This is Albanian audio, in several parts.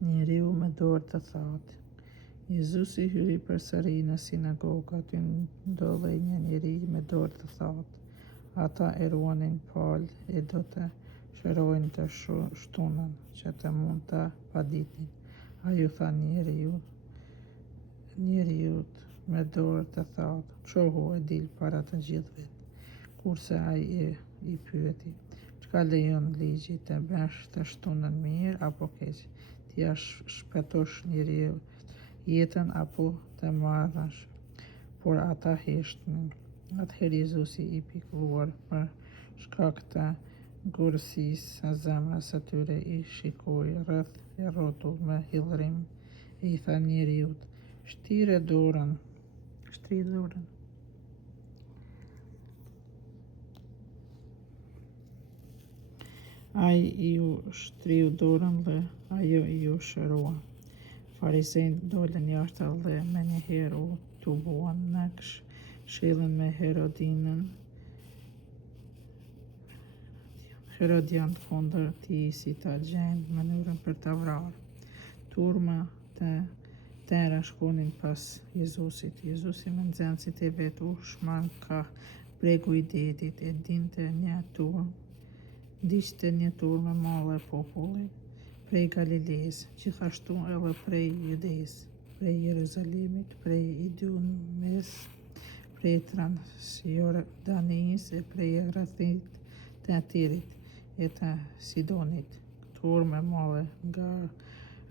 Njeriu me dorë të thatë. Jezusi hyri përsëri në sinagogë, aty ndodhej një njeri me dorë të thatë. Ata e ruanin palë e do të shërojnë të shtunën, që të mund të paditnin. Ai u tha njeriut me dorë të thatë, qohu e dil para të gjithëve. Kurse ai i pyeti, çka lejon ligji, të bësh të shtunën mirë apo keq, t'ia shpëtosh njeriut jetën apo të marrësh? Por ata heshtnin. Atëherë Jezusi i pikëlluar për shkak të gurësisë së zemrës së tyre i shikoi rreth e rrotull me hillrim e i tha njeriut, shtri dorën. Ai iu shtriu dorën dhe ajo iu shërua. Farizejt dolën jashtë dhe menjëherë u tubuan në këshillin me Herodian kundër tij si ta gjejnë mënyrën për ta vrarë. Turma të tëra shkonin pas Jezusit. Jezusi me nxënësit e vet u shman ka bregu i detit e ndiqte një turmë e madhe populli prej Galilesë, gjithashtu edhe prej Judesë, prej Jeruzalemit, prej Idumeas, prej Transjordanisë e prej rrethit të Tirit e të Sidonit. Turmë e madhe nga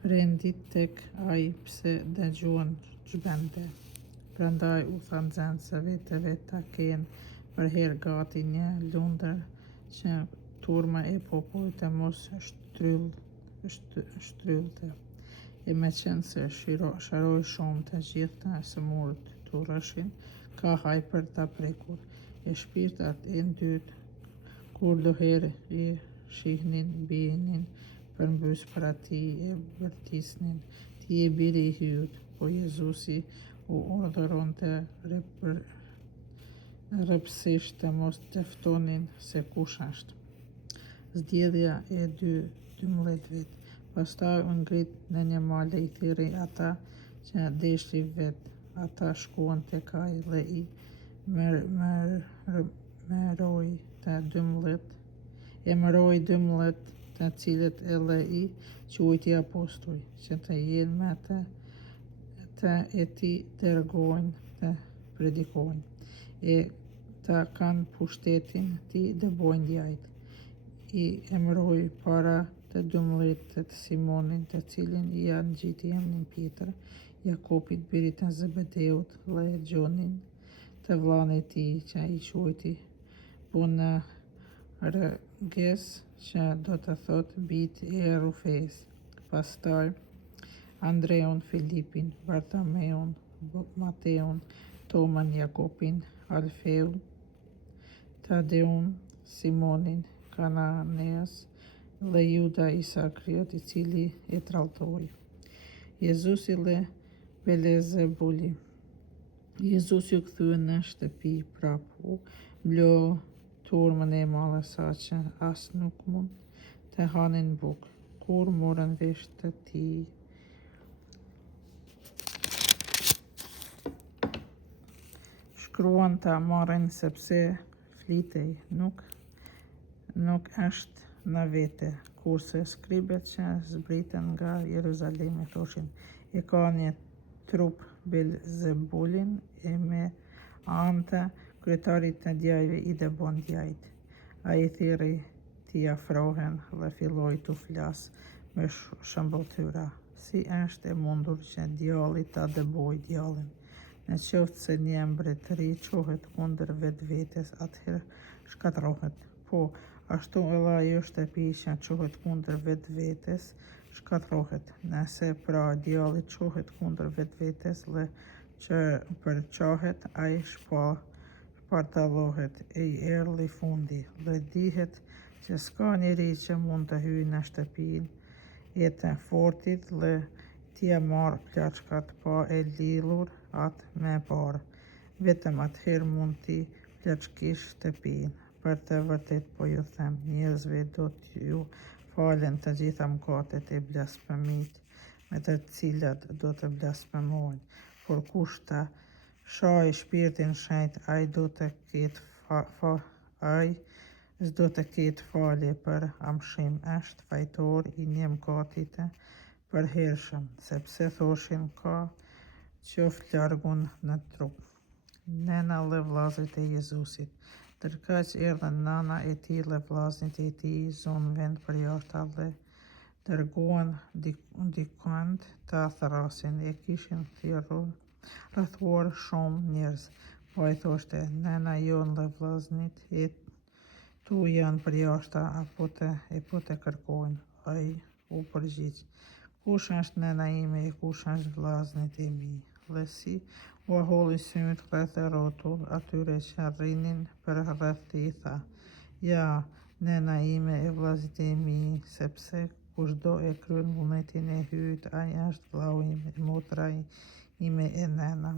rendit tek ai pse dëgjuan ç'bënte. Prandaj u tha nxënësve të vet ta kenë për herë gati një lundër që turma e popullit të mos shtryllte. E meqense sharoi shumë, të gjithë të sëmurët turreshin ka haj për ta prekur. E shpirtat e dytë, kur do herë i shihnin, binin përmbys para tij e bërtisnin, ti je biri i Hyut, po Jezusi u urdhëronte rreptësisht të mos të ftonin se kush është. Zgjedhja e 12-vet. Pastaj u ngrit në një male i thirrri ata që deshti vet. Ata shkuan tek ai dhe i mëroi 12, të cilët edhe i quajti apostujt, që të jenë me të e ti dërgojnë të predikojnë, e të kanë pushtetin ti dëbojnë djajt. I emëroi para të 12 Simonin, të cilin i angjiti emrin Pjetër, Jakopit birit të Zebedeut dhe Gjonin, të vllain e tij që i quajti Boanerges, që do të thotë bijtë e Rufeis. Pastaj Andreun, Filipin, Bartolomeun, Mateun, Toman, Jakopin, Alfeun, Tadeun, Simonin Kananeas dhe Juda Iskariot, i cili e tradhtoi. Jezusi dhe Belezebuli. Jezusi u kthye në shtëpi prapë, u mblyo turmën e madhe saqë as nuk mund të hanin bukë. Kur morën vesh të tij, shkruan ta marrin sepse flitej, nuk është në vete. Kurse skribet që zbritën nga Jeruzalemi thoshin, e ka një trup Belzebulin e me anë të kryetarit të djajve i dëbon djajt. Ai thirrri t'i afrohen dhe filloi t'u flasë me shëmbulltyra. Si është e mundur që djalli ta dëbojë djallin? Në qoftë se një mbretëri çohet kundër vetvetes, atëherë shkatërrohet. Po, ashtu edhe ajo shtëpi që çohet kundër vetvetes, shkatërrohet. Nëse pra djalli çohet kundër vetvetes dhe që përqahet, ai shpartallohet, e i erdhi fundi, dhe dihet që s'ka njeri që mund të hyjë në shtëpinë e të fortit dhe t'ia marrë plaçkat pa e lidhur atë me parë. Vetëm atëherë mund t'i plaçkish shtëpinë. Për të vërtet po ju them, njerëzve do t'ju falen të gjitha mëkatet e blasfemit me të cilat do të blasfemojnë. Por kush ta shohë shpirtin shenjt, ai s'do të ketë falje për amshim, është fajtor i një mëkatit për hershëm, sepse thoshin ka qoftë largun në trup. Nena dhe vllazërit e Jezusit. Tërkaq erdhën nana e tij dhe vllazërit e tij, zonë vend për jashtë dhe dërguan dikant ta thrasin. E kishin rrethuar shumë njerëz. Po ai thoshte, nena jon dhe vllazërit e tu janë për jashtë, e po të kërkojnë. Ai u përgjigj, kush është nena ime e kush është vllazërit e mi? Dhe si u holli syt rreth rrotull atyre që rrinin për rreth tij, tha, ja, nena ime e vllazërit e mi, sepse kushdo e kryen vullnetin e hyjt, ai është vllau im, motra ime e nena.